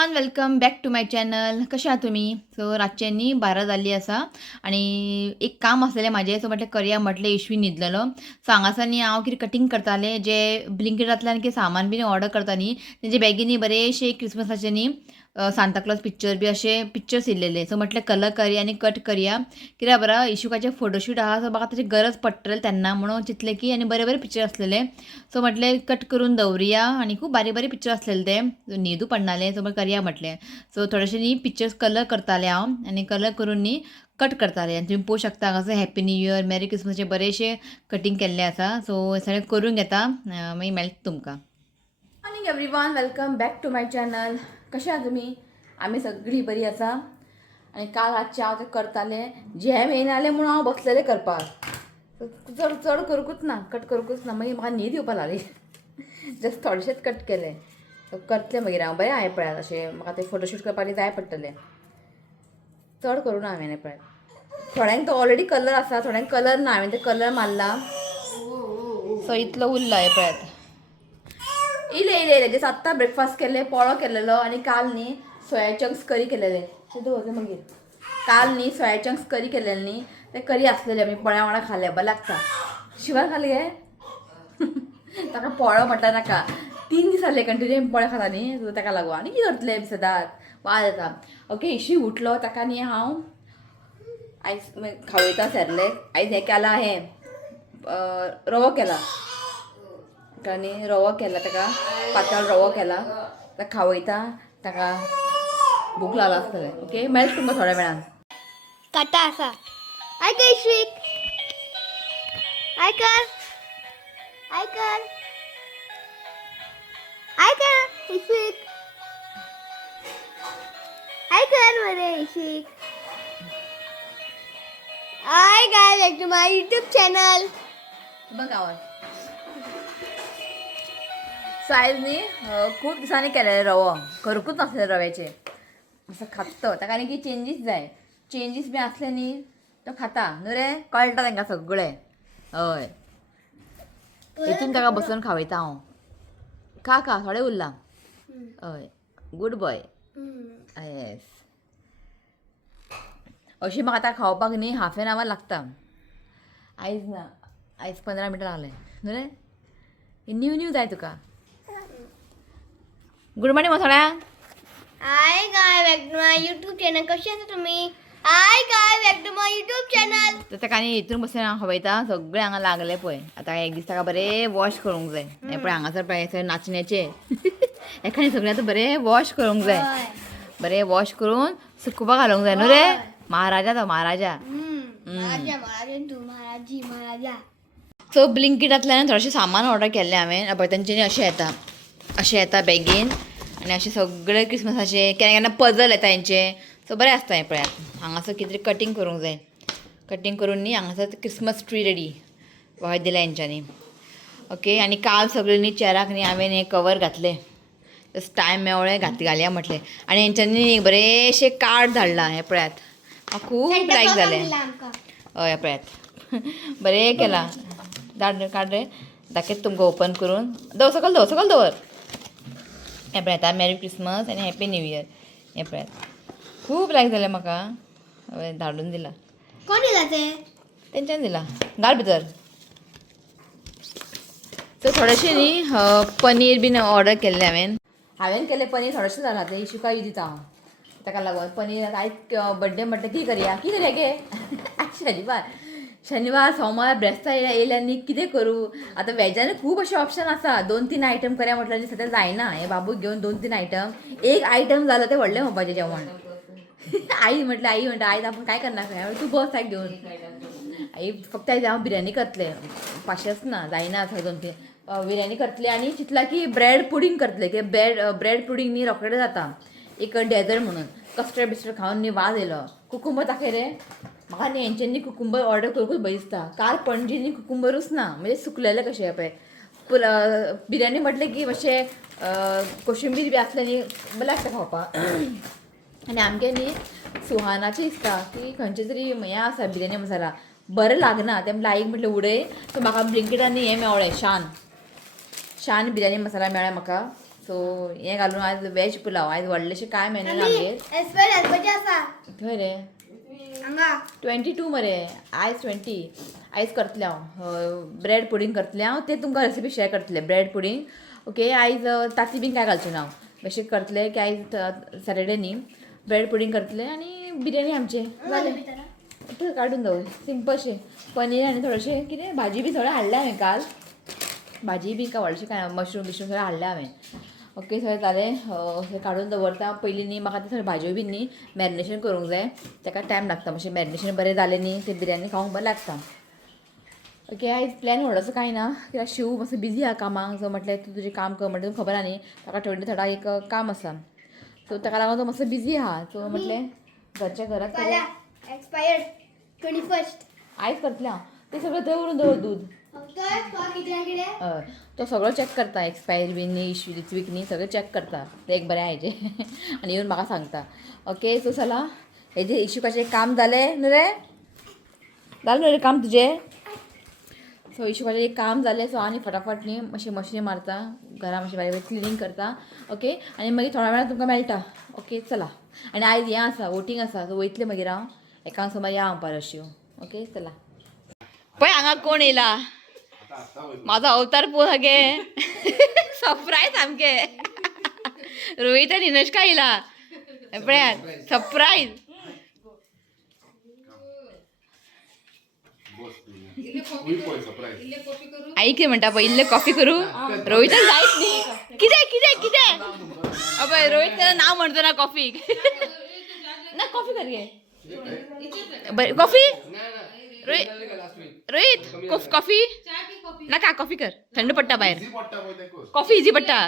Everyone welcome back to my channel. कशा आहात तुम्ही? सो रातच्यांनी 12 जाल्ली आसा आणि एक काम आसलेलें म्हाजें, सो म्हटलें करया म्हटलें इश्वी न्हिदलेलो. सो हांगासर हांव कितें कटींग करतालें, जे ब्लिंकिटांतल्यान कितें सामान बी ऑर्डर करता न्ही, तेंचे बॅगीनी बरेशे क्रिसमसाचे न्ही सांता क्लॉज पिक्चर बी अशे पिक्चर्स येयल्लेले. सो म्हटलें कलर करया आनी कट करया. कित्याक बरं इशूकाचें फोटोशूट आहा, सो म्हाका ताची गरज पडटली तेन्ना म्हणून चिंतलें की आनी बरे बरे पिक्चर आसलेले. सो म्हटलें कट करून दवरुया आणि खूब बारीक बारीक पिक्चर आसलेले ते. न्हिदू पडनाले, सो करया म्हटलें. सो थोडेशे न्ही पिक्चर्स कलर करतालें हांव आनी कलर करून न्ही कट करतालें. आनी तुमी पळोवंक शकता हांगासर हॅपी न्यू इयर, मेरी क्रिसमसचे बरेशे कटींग केल्ले आसा. सो सगळें करून घेता, मागीर मेळटा तुमकां. Morning everyone welcome back to my channel. कशें आहा तुमी? आमी सगळीं बरीं आसा. आनी काल रातचें हांव तें करतालें, जॅम येयनालें म्हणून हांव बसलेलें करपाक. चड चड करूंकूच ना, कट करूंकूच ना. मागीर म्हाका न्हीद येवपा लागली. जस्ट थोडेशेच कट केले. करतलें मागीर हांव. बरें हांवें पळयात अशें म्हाका तें फोटोशूट करपाक जाय पडटलें. चड करूं ना हांवें पळयात. थोड्यांक तो ऑलरेडी कलर आसा, थोड्यांक कलर ना. हांवें तें कलर मारला. सो इतलो उरला हें पळयात. इले जस्ट आत्तां ब्रेकफास्ट केले, पोळो केलेलो आनी काल न्ही सोया चंक्स करी केलेले. दवरले मागीर. काल न्ही सोया चंक्स करी केलेले न्ही, ते करी आसलेले आमी पोळ्या वांगडा खाले, बरें लागता. शिवार खाली गे ताका पोळो म्हटल्यार नाका. 3 दीस जाले कंटिन्यू पोळे खाता न्ही, सो ताका लागून. आनी कितें करतले सदांच वाज येता. ओके इशू उठलो, ताका न्ही हांव आयज खावयता सेरलेक. आयज हें केलां, हें रवो केला. न्ही रवो केला ताका, पातळ रवो केला. ताका खावयता, ताका भूक लागला आसतलें. ओके मेळटा तुमकां थोड्या वेळान. काटा आसा. आयक इश्वीक, आयकर आयकर आयकर इश्वीक, आयकर मरे इश्वीक. Hi guys, welcome to my YouTube channel. बघ आवाज. सो आयज न्ही खूब दिसांनी केलेले रवो, करूंकूच नासलेले रव्याचे. असं खातो ताका आनी कितें चेंजीस जाय. चेंजीस बी आसले न्ही तो खाता न्हू रे, कळटा तांकां सगळें. हय हितून ताका बसून खावयता हांव. खा थोडें उरलां. हय गूड बॉय. येस अशी म्हाका आतां खावपाक न्ही हाफ एन आवर लागता. आयज ना, आयज 15 मिनटां लागले न्हू रे. न्यू जाय तुका. गुड मॉर्निंग मथोड्या. Hi guys, welcome to my YouTube channel. कशे आसा तुम्ही? Hi guys, welcome to my YouTube channel. तर ताका आनी हितून बसून हांव खावयता. सगळें हांगा लागले पळय. आतां एक दीस ताका बरें वॉश करूंक जाय. हें पळय हांगासर पळय नाचण्याचे एखादी सगळें आतां बरें वॉश करूंक जाय. बरें वॉश करून सुकोवपाक घालूंक जाय न्हू रे. महाराजा तो महाराजा. महाराजा. सो ब्लिंकिटांतल्यान थोडेशें सामान ऑर्डर केल्लें हांवें. पळय तेंच्यांनी अशें येता बॅगीन. आनी अशें सगळे क्रिसमसाचे केन्ना केन्ना पजल येता हेंचे. सो बरें आसता हें पळयात. हांगासर कितें तरी कटींग करूंक जाय. कटींग करून न्ही हांगासर क्रिसमस ट्री रेडी वाज दिल्या हेंच्यांनी. ओके आनी काल सगळीं न्ही चेराक न्ही हांवें हें कवर घातलें. जस्ट टायम मेवळे घालया म्हटलें. आनी हेंच्यांनी बरेशे कार्ड धाडला. हें पळयात म्हाका खूब लायक जालें. हय पळयात बरें केलां. धाड काड रे, दाखयता तुमकां ओपन करून. सकयल दवर. हें पळयात मेरी क्रिसमस आनी हॅपी न्यू इयर. हें पळयात खूब लायक जालें म्हाका. हय धाडून दिला. कोण दिला ते? तेंच्यान दिला. घाल भितर. सो थोडेशें न्ही पनीर बीन ऑर्डर केल्लें हांवें केलें पनीर थोडेशें जालां. तें इशूका दिता हांव. ताका लागून पनीर आयज बड्डे म्हणटा कितें करया गे शनिवार सोमार ब्रेस्तार येयल्यार न्ही कितें करूं. आतां वॅजान खूब अशे ऑप्शन आसा. 2-3 आयटम करया म्हटल्यार सद्या जायना. हें बाबूक घेवन 2-3 आयटम. एक आयटम जालो तें व्हडलें म्हणपाचें जेवण. आई म्हणटा आयज आपूण काय करनाका. तूं बस ताका घेवन. आई फक्त आयज हांव बिर्याणी करतलें. पाशेंच ना, जायना 2-3 बिर्याणी करतलें. आनी चिंतलां की ब्रेड पुडींग करतलें. की ब्रेड पुडींग न्ही रोखडें जाता. एक डेजर्ट म्हणून कस्टर्ड बिस्टर्ड खावन न्ही वाज येयलो. कुकुंबर दाखय रे. म्हाका न्ही हेंच्यांनी कुकुंबर ऑर्डर करूंकूच भंय दिसता. काल पणजींनी कुकुंबरूच ना, म्हणजे सुकलेले कशे पळय. बिर्याणी म्हटलें की मातशें कोशिंबीर बी आसलें न्ही बरें लागता खावपाक. आनी आमगे न्ही सुहानाचें दिसता की खंयचे तरी हें आसा बिर्याणी मसाला बरें लागना. तें म्हणलें आईक म्हटलें उडय. सो म्हाका ब्लिंकिटांनी हें मेवलें शान बिर्याणी मसाला मेळ्ळें म्हाका. सो हें घालून आज वेज पुलाव आयज व्हडलेशें काय मेन्यू आमगेर आसा थंय रे हांगा 22 मरे आयज 20 आयज करतलें हांव ब्रेड पुडींग करतलें हांव तें तुमकां रेसिपी शेअर करतलें ब्रेड पुडींग ओके आयज तांती बीन काय घालचें ना हांव बेश्टें करतलें की आयज सॅटर्डे न्ही ब्रेड पुडींग करतलें आनी बिर्याणी आमचें जालें काडून दवर सिंपलशें पनीर आनी थोडेशें कितें भाजी बी थोडें हाडलें हांवें काल भाजी बी काय व्हडलेशें काय मशरूम बिशरूम सगळें हाडलें हांवें ओके सगळें जालें हें काडून दवरता पयलीं न्ही म्हाका ते भाजयो बीन न्ही मॅरिनेशन करूंक जाय ताका टायम लागता मातशें मॅरिनेशन बरें जालें न्ही तें बिर्याणी खावंक बरें लागता ओके आयज प्लॅन व्हडलोसो कांय ना कित्याक शिव मातसो बिजी आहा कामाक सो म्हटल्यार तूं तुजें काम कर म्हटल्यार तुका खबर आहा न्ही ताका थोडा एक काम आसा सो ताका लागून तो मातसो बिजी आहा सो म्हटलें घरच्या घरात करूया. एक्सपायर्ड 21st आयज करतलें हांव तें सगळें दवरून दवर दूद हय तो सगळो चॅक करता एक्सपायरी बीन न्ही इश्यू वीक न्ही सगळें चॅक करता तें एक बरें आयजें आनी येवन म्हाका सांगता ओके सो चला हेजें इश्यूकाचें काम जालें न्हू रे जालें न्हू रे काम तुजें सो इश्यूकाचें एक काम जालें सो आनी फटाफट न्ही मातशें मशीन मारता घरा मातशें बारीक क्लिनींग करता ओके आनी मागीर थोड्या वेळान तुमकां मेळटा ओके चला आनी आयज हें आसा वोटींग आसा सो वयतलें मागीर हांव एकांक समज या हांव परत ओके चला पळय हांगा कोण येयला माझा अवतार पळय गे सरप्रायज सामके रोहित आनी निनश्का येयला पळयात सरप्रायज आई कितें म्हणटा पळय इल्लें कॉफी करूं रोहिताक जायत न्ही कितें कितें कितें अबय रोहित तें नांव म्हणटा ना कॉफी ना कॉफी कर गे कॉफी रोहित कॉफी नाका कॉफी कर थंड पडटा भायर कॉफी इजी पडटा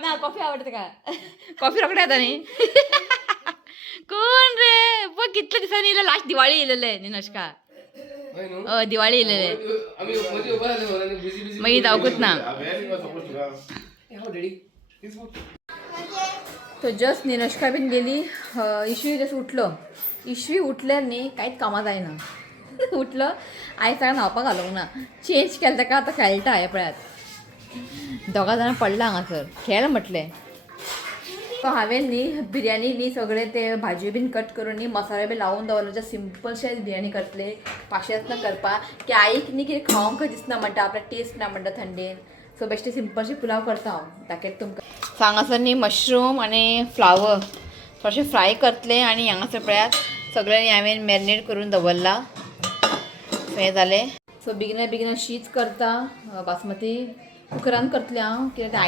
ना कॉफी आवडटा का कॉफी रोखडे येता न्ही कोण रे पळय कितले दिसांनी येयले लास्ट दिवाळी येयलेले निनश्का दिवाळी येयलेले मागीर जावकूच ना तो जस्ट निनश्का बीन गेली इश्यू जस्ट उठलो इश्यू उठल्यार न्ही कांयच कामां जायना उठलो आयज ताका न्हांवपाक घालूंक ना चेंज केलें ताका आतां खेळटा हे पळयात दोगां जाणां पडला हांगासर खेळ म्हटलें सो हांवें न्ही बिर्याणी न्ही सगळें ते भाजयो बीन कट करून न्ही मसाले बी लावून दवरले जे सिंपलशें बिर्याणी करतले पाशेंच ना करपाक की आईक न्ही कितें खावंक दिसना म्हणटा आपल्याक टेस्ट ना म्हणटा थंडेन सो बेश्टें सिंपलशें पुलाव करता हांव दाखयता तुमकां सो हांगासर न्ही मशरूम आनी फ्लावर थोडेशें फ्राय करतलें आनी हांगासर पळयात सगळें हांवें मॅरिनेट करून दवरला सो हें जालें सो बेगिना शीत करता बासमती कुकरान करतलें हांव कित्याक तें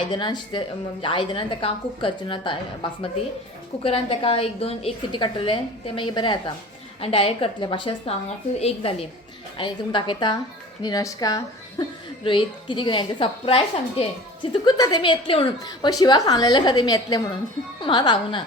आयदनान ताका हांव कूक करचें ना बासमती कुकरान ताका एक सिटी काडटलें तें मागीर बरें जाता आनी डायरेक्ट करतलें मातशें आसता हांगा एक जाली आनी तुमकां दाखयता निनश्का रोहित कितें कितें सरप्रायज सामकें चिंतूकूच ना तेमी येतलें म्हणून पण शिवाक सांगलेलें आसा तेमी येतलें म्हणून म्हाका सांगूं ना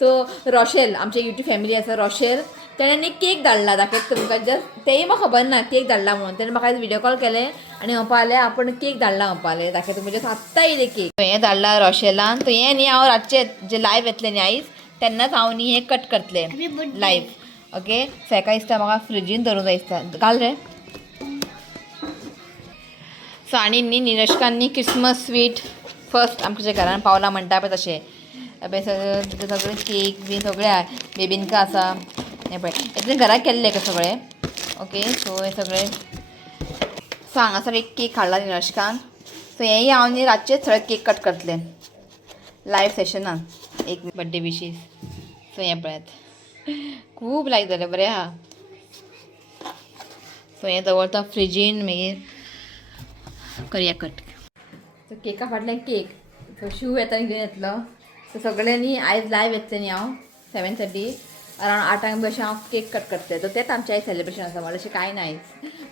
सो रोशेल आमचे यूट्यूब फॅमिली आसा रोशेल तेणें न्ही केक धाडला दाखयता तुमकां जस्ट तेंय म्हाका खबर ना केक धाडला म्हणून तेणें म्हाका व्हिडिओ कॉल केलें आनी म्हणपा लागलें आपण केक धाडला म्हणपा लागलें दाखयता म्हणजे आत्तां येयलें केक हें धाडला रोशेलान तो हें न्ही हांव रातचें जे लायव्ह येतलें न्ही आयज तेन्नाच हांव न्ही हें कट करतलें लायव्ह ओके सो हेका दिसता म्हाका फ्रिजीन धरूंक जाय दिसता घाल रे सो आनी न्ही निनश्कान न्ही क्रिसमस स्वीट फर्स्ट आमच्या घरान पावला म्हणटा पळय तशें सगळें केक बी सगळें आहा बेबिनका आसा हें पळय हेतून घरा केल्लें का सगळें ओके सो हे सगळें सो हांगासर एक केक हाडला निनश्कान सो हेंय हांव न्ही रातचेच थोडे केक कट करतलें लायव्ह सेशनान एक बड्डे विशीस सो हें पळयात खूब लायक जालें बरें आहा सो हें दवरता फ्रिजीन मागीर करया कट सो केका फाटल्यान केक सो शू येता घेवन येतलो सो सगळें न्ही आयज लायव्ह येतलें न्ही हांव 7:30 अरावंड 8 बी अशें हांव केक कट करतलें सो तेंच आमचें आयज सेलिब्रेशन आसा व्हडलें अशें कांय ना आयज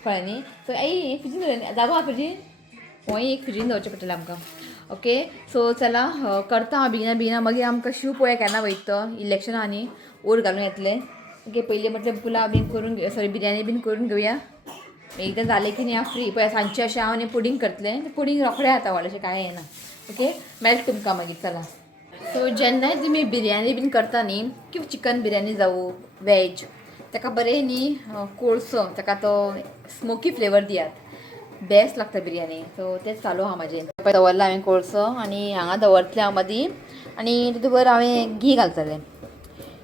कळ्ळें न्ही सो आई फ्रिजीन दवरलें जागो आहा फ्रिजीन होय एक फ्रिजीन दवरचें पडटलें आमकां ओके सो चला करता हांव बेगिना मागीर आमकां शू पळोवया केन्ना वयता तो इलेक्शन आहा न्ही ओट घालून येतलें ओके पयलीं म्हटल्यार पुलाव बीन करून सॉरी बिर्याणी बीन करून घेवया एकदां जालें की न्ही हांव फ्री पळय सांजचें अशें हांव न्ही पुडींग करतलें पुडींग रोखडें जाता व्हडलें कांय येना ओके मेळटा तुमकां मागीर चला सो जेन्नाय तुमी बिर्याणी बीन करता न्ही किंवा चिकन बिर्याणी जावं वेज ताका बरें न्ही कोळसो ताका तो स्मोकी फ्लेवर दियात बेस्ट लागता बिरयानी. सो तेच चालू आहा म्हाजें. दवरला हांवें कोळसो आनी हांगा दवरतलें हांव मदीं आनी तितून हांवें घी घालतलें.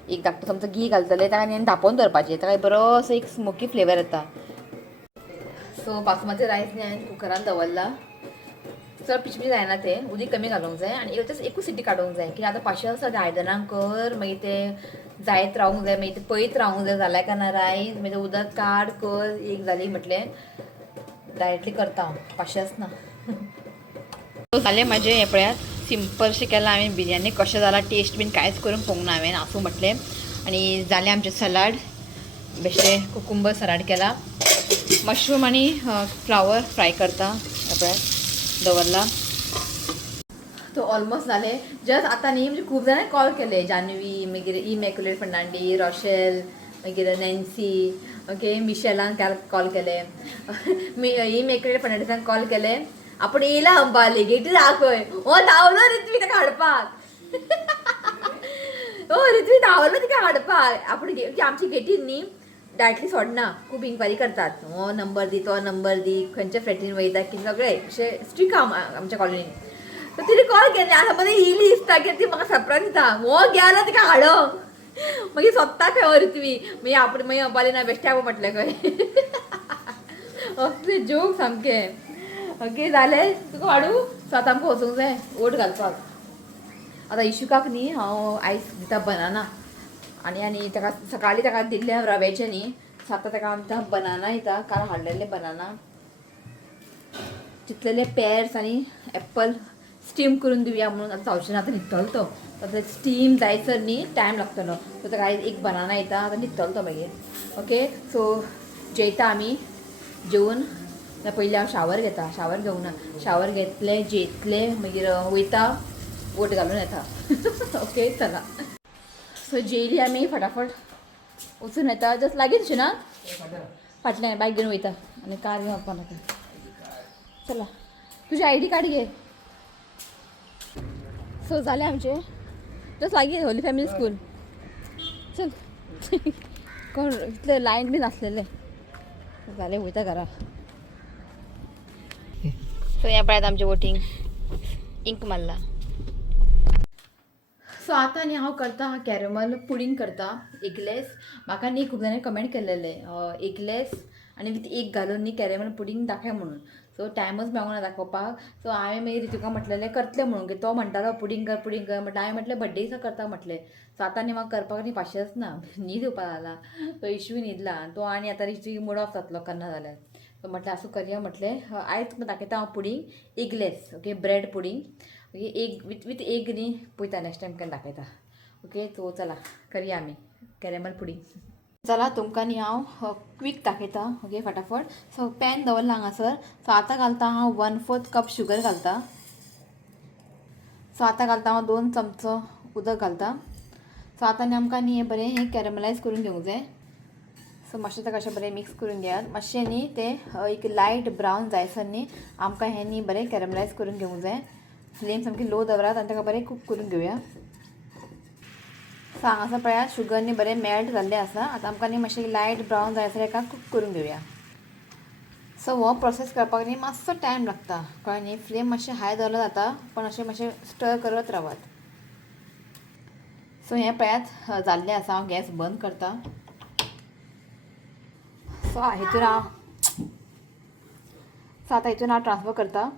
एक धाकटो चमचो घी घालतलें ताका आनी धांपोवन दवरपाचें. ताका बरो असो एक स्मोकी फ्लेवर येता. सो बासमती रायस न्ही हांवें कुकरान दवरला. चड पिचपिच जायना तें उदीक कमी घालूंक जाय आनी एकूच सिटी काडूंक जाय. कित्याक आतां पाशे आसा तें आयदनांक कर मागीर तें जायत रावूंक जाय मागीर तें पळयत रावूंक जाय जाल्या काय ना रायस मागीर तें उदक काड कर एक जाली म्हटलें डायरेक्टली करता हांव पाशे आसना. जालें म्हाजें हें पळयात सिंपलशें केलां हांवें बिरयानी. कशें जालां टेस्ट बीन कांयच करून पळोवंक ना हांवें आसूं म्हटलें. आनी जालें आमचें सलाड बेश्टें कुकुंबर सलाड केला. मशरूम आनी फ्लावर फ्राय करता हे पळयात दवरला. तो ऑलमोस्ट जालें. जस्ट आतां न्ही म्हणजे खूब जाणांनी कॉल केले. जान्हवी मागीर इमॅक्युलेट फर्नांडीस, रॉशेल मागीर नॅन्सी ओके मिशेलान कॉल केले. इमॅक्युलेट फर्नांडीसान कॉल केले. आपण येयला अंबाली गेटी दाखय. हो धांवलो रित्वी ताका हाडपाक. हो रित्वी धांवलो तिका हाडपाक. आपूण आमची गेटीन न्ही डायरेक्टली सोडना. खूब इन्क्वायरी करतात. हो नंबर दी तो नंबर दी खंयच्या फ्लॅटीन वयता कितें सगळें अशें स्ट्रीक आमच्या कॉलनीन. तर तिने कॉल केले आता मध्ये येयली दिसता की ती म्हाका सरप्रायज दिता. हो गेलो तिका हाडोंक. मागीर सोदता खंय हो रित्वी मागीर आपूण मागीर अंबाली ना बेश्टे आपूण म्हटलें खंय. असले जोक सामकें. ओके जालें तुका हाडू. सो आतां आमकां वचूंक जाय ओट घालपाक. आतां इशुकाक न्ही हांव आयज दिता बनाना आनी ताका सकाळीं ताका दिल्ले रव्याचे न्ही. सो आतां ताका आमकां बनाना दिता. काल हाडलेले बनाना चितलेले पेर्स आनी एप्पल स्टीम करून दिवया म्हणून आतां जावचें ना. आतां न्हिदतलो तो. आतां स्टीम जायसर न्ही टायम लागतलो. सो ताका आयज एक बनाना येता. आतां न्हिदतलो तो मागीर. ओके सो जेयता आमी. जेवून पयलीं हांव शावर घेता. शावर घेवंक ना. शावर घेतलें जेयतलें मागीर वयता वोट घालून येता. ओके चला. सो जेयली आमी फटाफट वचून येता. जस्ट लागीं अशें ना फाटल्यान बायक घेवन वयता आनी कार घेवन वचपा नाका. चला तुजी आयडी कार्ड घे. सो जालें आमचें जस्ट लागीं होली फॅमिली स्कूल. चल कोण इतलें लायन बीन आसलेलें. जालें वयता घरा. सो ह्या पळयात आमचें वोटींग इंक मारला. सो आतां न्ही हांव करता कॅरमल पुडींग करता एगलेस. म्हाका न्ही खूब जाणांनी कमेंट केलेले एगलेस आनी विथ एक घालून न्ही कॅरमल पुडींग दाखय म्हणून. सो टायमच मेळोंक ना दाखोवपाक. सो हांवें मागीर रितुका म्हटलेलें करतलें म्हणून की तो म्हणटालो पुडींग कर म्हटलें. हांवें म्हटलें बड्डे दिसा करता म्हटलें. सो आतां न्ही म्हाका करपाक न्ही पाशियेंस ना. न्हीद येवपा लागला. तो इशू न्हिदला आनी तो आनी आतां रिची मूड ऑफ जातलो करना जाल्यार. सो म्हटलें आसूं करया म्हटलें. आयज तुका दाखयता हांव pudding eggless okay bread pudding. Okay एक विथ एग न्ही पळयता नेक्स्ट टायम केन्ना दाखयता. ओके सो चला करया आमी कॅरेमल पुडींग. चला तुमकां न्ही हांव क्वीक दाखयता ओके फटाफट. सो पॅन दवरला हांगासर. सो आतां घालता हांव 1/4 कप शुगर घालता. सो आतां घालता हांव 2 चमचो उदक घालता. सो आतां न्ही आमकां न्ही हें बरें हें कॅरमलायज करून घेवंक जाय. सो मातशें ताका अशें बरें मिक्स करून घेयात. मातशें न्ही तें एक लायट ब्रावन जायसर न्ही आमकां हें न्ही बरें कॅरमलायज करून घेवंक जाय. फ्लेम सामकी लो दवरात आनी ताका बरें कूक करून घेवया. सो हांगासर पळयात शुगर न्ही बरें मेल्ट जाल्लें आसा. आतां आमकां न्ही मातशें लायट ब्रावन जायसर एका कूक करून घेवया. सो हो प्रोसेस करपाक न्ही मातसो टायम लागता कळ्ळें न्ही. फ्लेम मातशें हाय दवरलो जाता पण अशें मातशें स्टर करत रावात. सो हें पळयात जाल्लें आसा. हांव गॅस बंद करता. सो हितून हांव ट्रान्सफर करता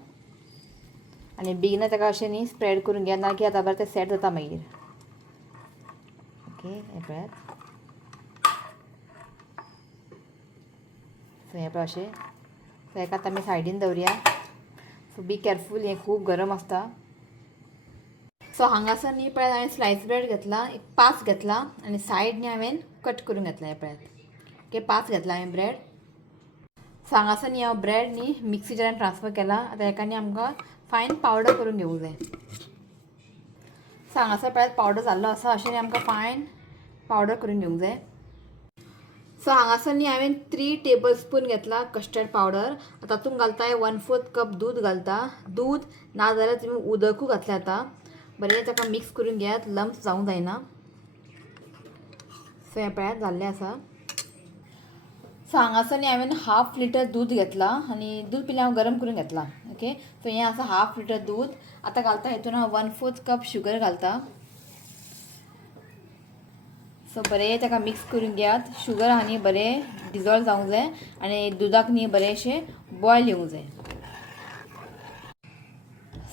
आनी बेगिना ताका अशें न्ही स्प्रेड करून घेया ना की आतां बरें तें सेट जाता मागीर. ओके हें पळयात. सो हें पळय अशें. सो हेका आतां आमी सायडीन दवरया. सो बी केअरफूल हें खूब गरम आसता. सो हांगासर न्ही पळयात हांवें स्लायस ब्रेड घेतला. एक 5 घेतला आनी सायड न्ही हांवें कट करून घेतला. हें पळयात ओके 5 घेतला हांवें ब्रेड. सो हांगासर न्ही हांव ब्रेड न्ही मिक्सी जारान ट्रान्सफर केला. आतां हेका न्ही आमकां फायन पावडर करून घेवंक जाय. सो हांगासर पळयात पावडर जाल्लो आसा. अशें न्ही आमकां फायन पावडर करून घेवंक जाय. सो हांगासर न्ही हांवें 3 टेबल स्पून घेतला कस्टर्ड पावडर. तातूंत घालता 1/4 कप दूद घालता. दूद नाजाल्यार तुमी उदकूय घातलें आतां. बरें ताका मिक्स करून घेयात. लम्स जावंक जायना. सो हें पळयात जाल्लें आसा. सो हांगासर हांवें हाफ लिटर दूध घेतला आणि दूध पिल्यार हांव गरम करून घेतला. ओके, सो हें आसा हाफ लिटर दूध. आतां घालता हितून हांव 1/4 कप शुगर घालता. सो बरें ताका मिक्स करून घेयात. शुगर आहा न्ही बरें डिजॉल्व जावंक जाय आनी दुदाक न्ही बरेंशें बॉयल येवंक जाय.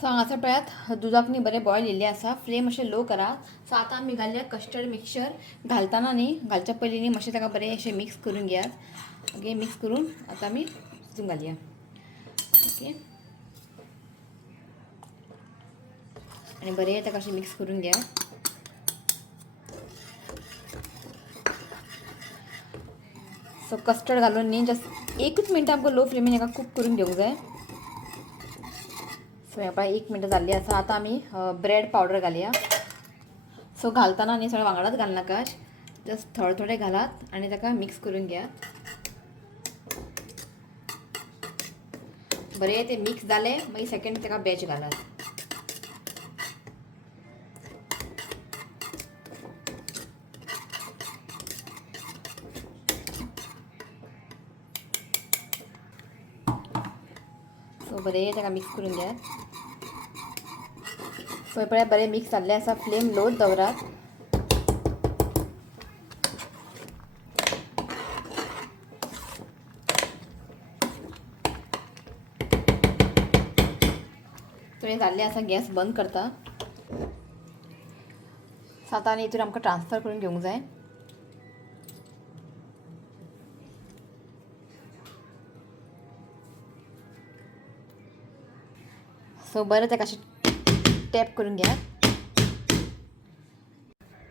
सो हांगासर पळयात दुदाक न्ही बरें बॉयल येयल्लें आसा. फ्लेम अशें लो करात. सो आतां आमी घालया कस्टर्ड मिक्सचर. घालतना न्ही घालच्या पयलीं न्ही मातशें ताका बरें अशें मिक्स करून घेयात. ओके, मिक्स करून आतां आमी तितून घालया. ओके, आनी बरें ताका अशें मिक्स करून घ्या. सो कस्टर्ड घालून न्ही जस्ट 1 मिनट आमकां लो फ्लेमीन हाका कूक करून घेवंक जाय. सो ह्या पळय 1 मिनट जाल्ली आसा. आतां आमी ब्रेड पावडर घालया. सो घालतना न्ही सगळें वांगडाच घालनाका, जस्ट थोडे थोडे घालात आनी ताका मिक्स करून घ्या. बरें ते मिक्स जालें मागीर सेकंड ताका बॅच घालात. सो बरें ताका मिक्स करून घ्या. सो पळय बरें मिक्स जाल्लें आसा. फ्लेम लोच दवरात. सो हें जाल्लें आसा. गॅस बंद करता. सो आतां आनी हितून आमकां ट्रान्सफर करून घेवंक जाय. सो बरें ताका अशें टॅप करून घ्या.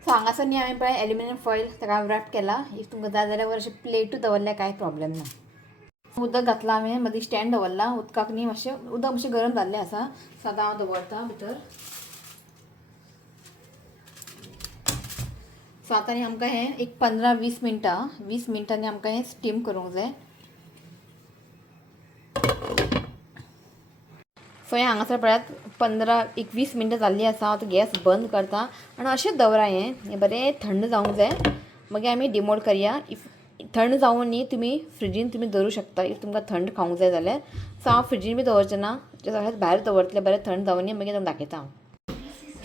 सो हांगासर न्ही हांवें पळय एल्युमिनियम फॉयल ताका रॅप केला. इफ तुमकां जाय जाल्यार अशें प्लेटूय दवरल्यार कांय प्रॉब्लेम ना. उदक घातलां हांवें मदीं स्टँड दवरला. उदकाक न्ही मातशें उदक मातशें गरम जाल्लें आसा. सो आतां हांव दवरता भितर. सो आतां न्ही आमकां हें एक 15-20 मिनटांनी आमकां हें स्टीम करूंक जाय. सो हें हांगासर पळयात 15-20 मिनटां जाल्लीं आसा. हांव आतां गॅस बंद करता आनी अशेंच दवरा. हें बरें थंड जावंक जाय. मागीर आमी डिमोल्ड करया. इफ थंड जावन न्ही तुमी फ्रिजीन तुमी दवरूं शकता इफ तुमकां थंड खावंक जाय जाल्यार. सो हांव फ्रिजीन बी दवरचें ना, जस्ट अशेंच भायर दवरतलें बरें थंड जावन न्ही मागीर दाखयता हांव.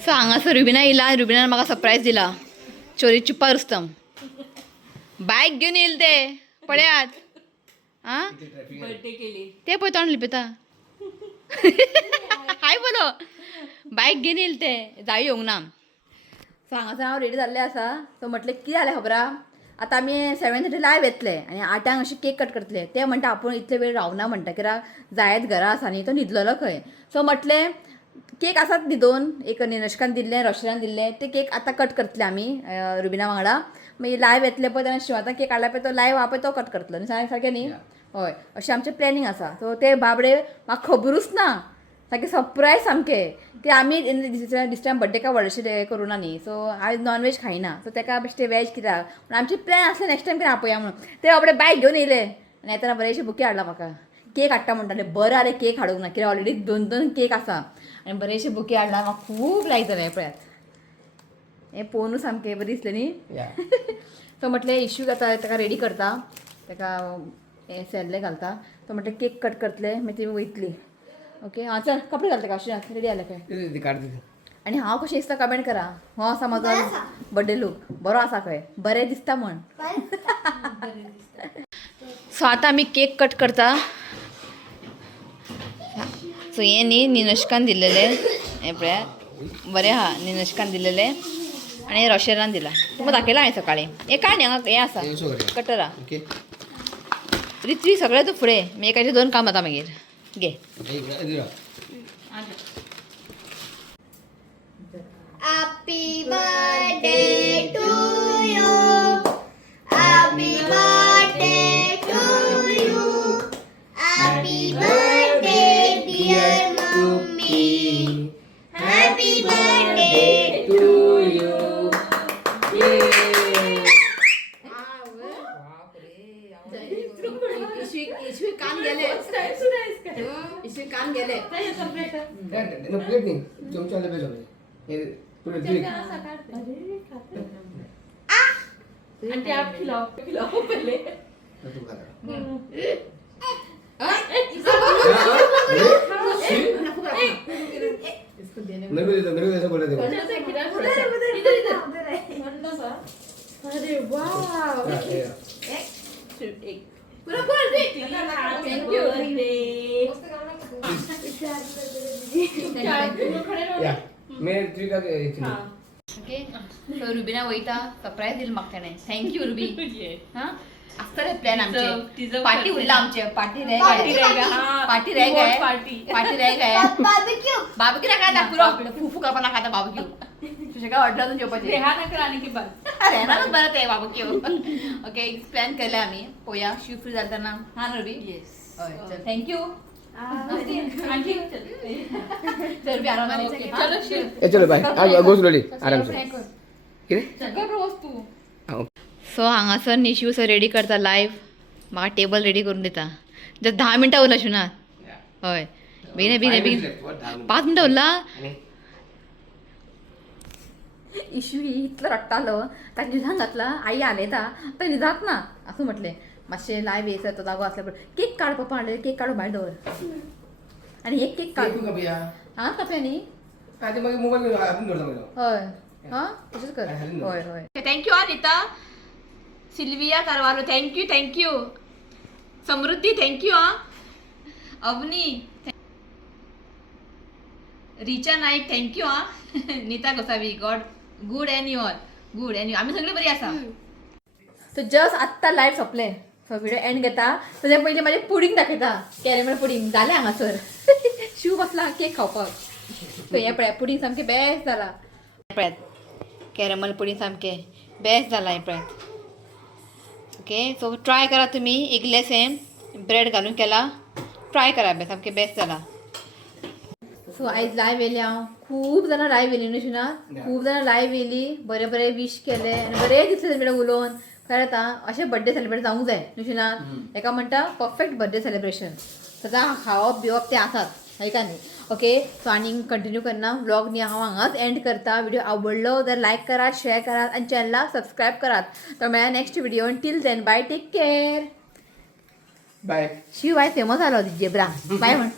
सो हांगासर रुबिना येयला. रुबिनान म्हाका सरप्रायज दिला. चोरी चुप्पा रुस्तम बायक घेवन येयले ते पळयात. आं ते पळय तोंड लिपयता. हाय बोलो बायक घेवन येयले ते जाय येवंक ना. सो हांगासर हांव रेडी जाल्लें आसा. सो म्हटलें कितें जालें खबर आहा, आतां आमी 7:30 लायव्ह येतले आनी 8 अशें केक कट करतले. ते म्हणटा आपूण इतले वेळ रावना म्हणटा कित्याक जायत घरा आसा न्ही तो न्हिदलेलो खंय. सो म्हटलें केक आसात न्ही 2 एक निनश्कान दिल्लें रोशनान दिल्लें ते केक आतां कट करतले आमी रुबिना वांगडा. मागीर लायव्ह येतले पळय तेन्ना शिवाता केक हाडला पळय तो लायव्ह आहा पळय तो कट करतलो न्ही. सारकें न्ही. हय अशें आमचें प्लॅनिंग आसा. सो ते बाबडे म्हाका खबरूच ना. सारकें सरप्रायज सामकें की आमी दिस टायम बड्डेका व्हडलेशें करूं ना न्ही. सो हांव नॉन वेज खायना. सो ताका बेश्टें वॅज कित्याक पूण आमची प्लॅन आसलें नेक्स्ट टायम कितें आपया म्हणून. ते बाबडे बायक घेवन येयले आनी येताना बरेंशें बुके हाडला म्हाका. केक हाडटा म्हणटाले बरें आरे केक हाडूंक ना कित्याक ऑलरेडी 2 केक आसा आनी बरेंशें बुके हाडला. म्हाका खूब लायक जालें. पळयात हें पळोवनूच सामकें बरें दिसलें न्ही. सो म्हटलें इश्यू आतां ताका रेडी करता. ताका हें सेल्ले घालता. तो म्हटलें केक कट करतले मागीर ती वयतली. ओके हां चल कपडे घालता का अशें रेडी जालें खंय. आनी हांव कशें दिसता कमेंट करा. हो आसा म्हाजो बड्डे लूक बरो आसा खंय बरें दिसता म्हण. सो आतां आमी केक कट करता. सो हें न्ही निनश्कान दिल्लेलें हें पळयात बरें आहा. निनश्कान दिल्लेलें आनी रोशनान दिला. तुमकां दाखयलां हांवें सकाळीं. हें काड न्ही हांगा हें आसा कटरा. रित्री सगळें तूं फुडें मागीर एकाचें 2 काम जाता मागीर. घे Happy birthday to you. Happy birthday to you. Happy birthday dear mommy. Happy birthday to you. कान गेले. आंटी आप खिलाओ पहले. अरे वाव ओके सो रुबीना वयता सरप्राईज दिली म्हाका ताणें थँक्यू रुबी हां आसतले प्लॅन आमचे पार्टी उरला आमचे पार्टी रह पार्टी रह गए पार्टी रह गए बार्बेक्यू बाबक्यू नाका आता पुरो फुफू करपा नाका आता बाबक्यू तुझे काय ऑर्डर अजून जेवपाची रेहणारच बरं ते बाबक्यू ओके प्लॅन केलं आम्ही पोया शिव फ्री जाताना हा ना रुबी हय चल थँक्यू चल रुबी आराम चलो शिव चलो बाय गो स्लोली आराम से सो हांगासर निशू सर रेडी करता लायव्ह म्हाका टेबल रेडी करून दिता जर 10 मिनटां उरला शिवना हय बेगीन बेगीन बेगीन 5 मिनटां उरला इशवी इतलो रडटालो ताका न्हिदान घातला आई आलयता तो न्हिदात ना असं म्हटलें मातशें लायव्ह येयसर तो जागो आसल्या पळय केक काड पप्पा हाडले केक काडून भायर दवर आनी एक केक काड हां कप्यांनी हय हां तशेंच कर हय हय थँक्यू आ नीता सिल्विया कारवालो थँक्यू समृद्धी थँक्यू आ अवनी रिचा नाईक थँक्यू आ Neeta Gosavi god good and you all good and you आम्ही सगळी बरी आसा सो जस्ट आत्ता लायव्ह सोंपलें सो व्हिडिओ एंड घेता ताज्या पयलीं म्हाजें पुडींग दाखयता कॅरेमल पुडींग जालें हांगासर शिव बसला केक खावपाक सो हें पळय पुडींग सामकें बेस्ट जाला पळयात कॅरेमल पुडींग सामकें बेस्ट जाला हें पळयात ओके सो ट्राय करा तुमी एक इल्लेशें ब्रेड घालून केला ट्राय करा सामकें बेस्ट जाला सो आयज लायव्ह येयली हांव खूब जाणां लायव्ह येयली न्हू शिना खूब जाणां लायव्ह येयली बरें बरें विश केलें आनी बरें दिसलें तेंचे कडेन उलोवन खरें आतां अशें बर्थडे सेलिब्रेट जावंक जाय न्हू शिना एका म्हणटा परफेक्ट बर्थडे सेलिब्रेशन सदां खावप बिवप तें आसात हय का न्ही ओके सो आनी कंटिन्यू करना व्लॉग न्ही हांव हांगाच एंड करता व्हिडिओ आवडलो जाल्यार लायक करात शेअर करात आनी चॅनलाक सबस्क्रायब करात तर मेळ्या next video till then bye take care bye Shiv आयज फेमस जालो जेब्रा बाय म्हण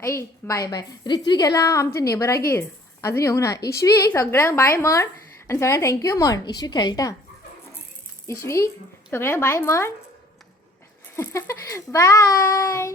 आई बाय बाय रित्वी गेला आमच्या नेबरागेर अजून येवंक ना इश्वी सगळ्यांक बाय म्हण आनी सगळ्यांक थँक्यू म्हण इश्वी खेळटा इश्वी सगळ्यांक बाय म्हण बाय